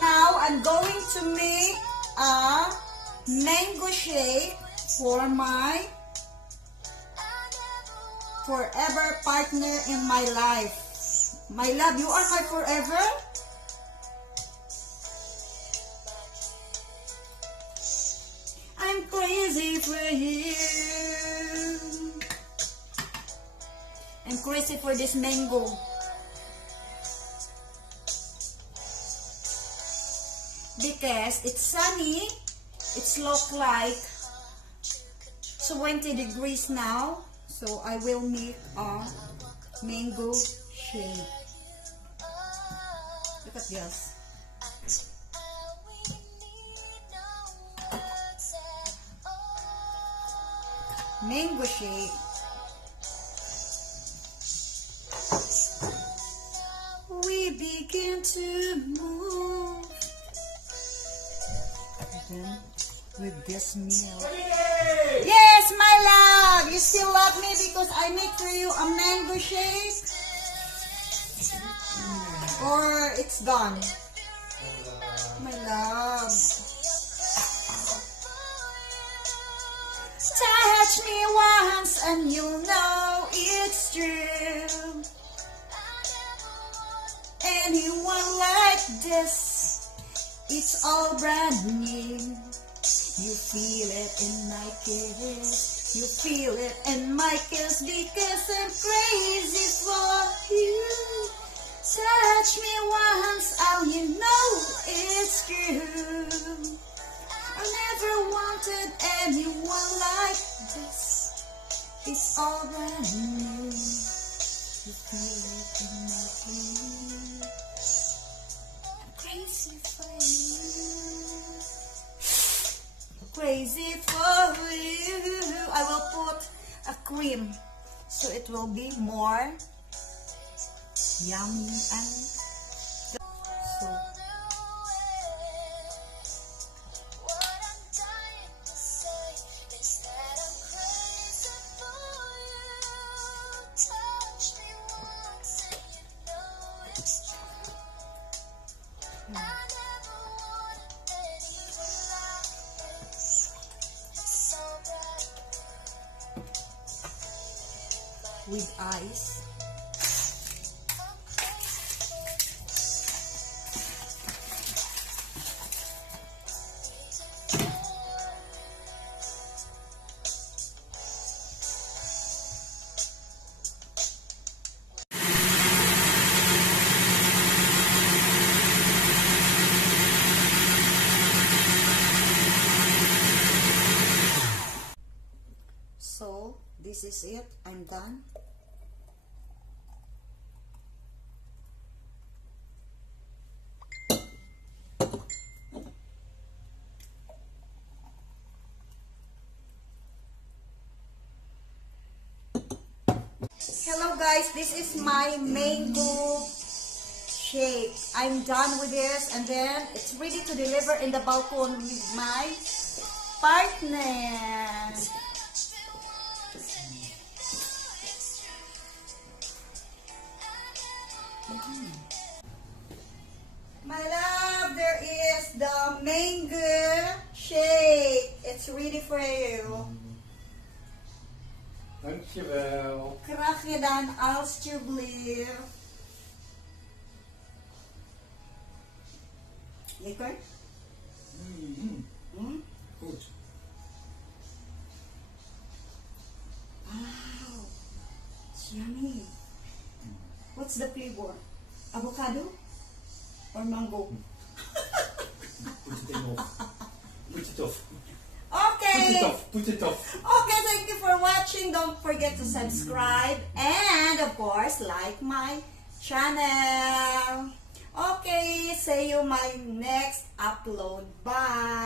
Now, I'm going to make a mango shake for my forever partner in my life. My love, you are my forever? I'm crazy for you. I'm crazy for this mango. Because it's sunny, it's look like 20 degrees now. So I will make a mango shake. Look at this. Mango shake. We begin to move. Then with this meal. Yes, my love. You still love me because I make for you a mango shake? Or it's gone? My love. Touch me once and you'll know it's true. Anyone like this, it's all brand new. You feel it in my kiss, you feel it in my kiss, because I'm crazy for you. Touch me once and you know it's true. I never wanted anyone like this. It's all brand new. You feel it in my kiss. I'm crazy for you. Crazy for you. I will put a cream so it will be more yummy and so. With ice. So, this is it. I'm done. Hello guys, this is my mango shake. I'm done with this and then it's ready to deliver in the balcony with my partner. My love, there is the mango shake. It's ready for you. Dankjewel. Graag gedaan, alsjeblieft. Lekker? Goed. Wow, it's yummy. What's the flavor? Avocado or mango? Put it off. Put it off. Okay. Put it off. Okay, thank you for watching. Don't forget to subscribe and of course like my channel. Okay, see you my next upload. Bye.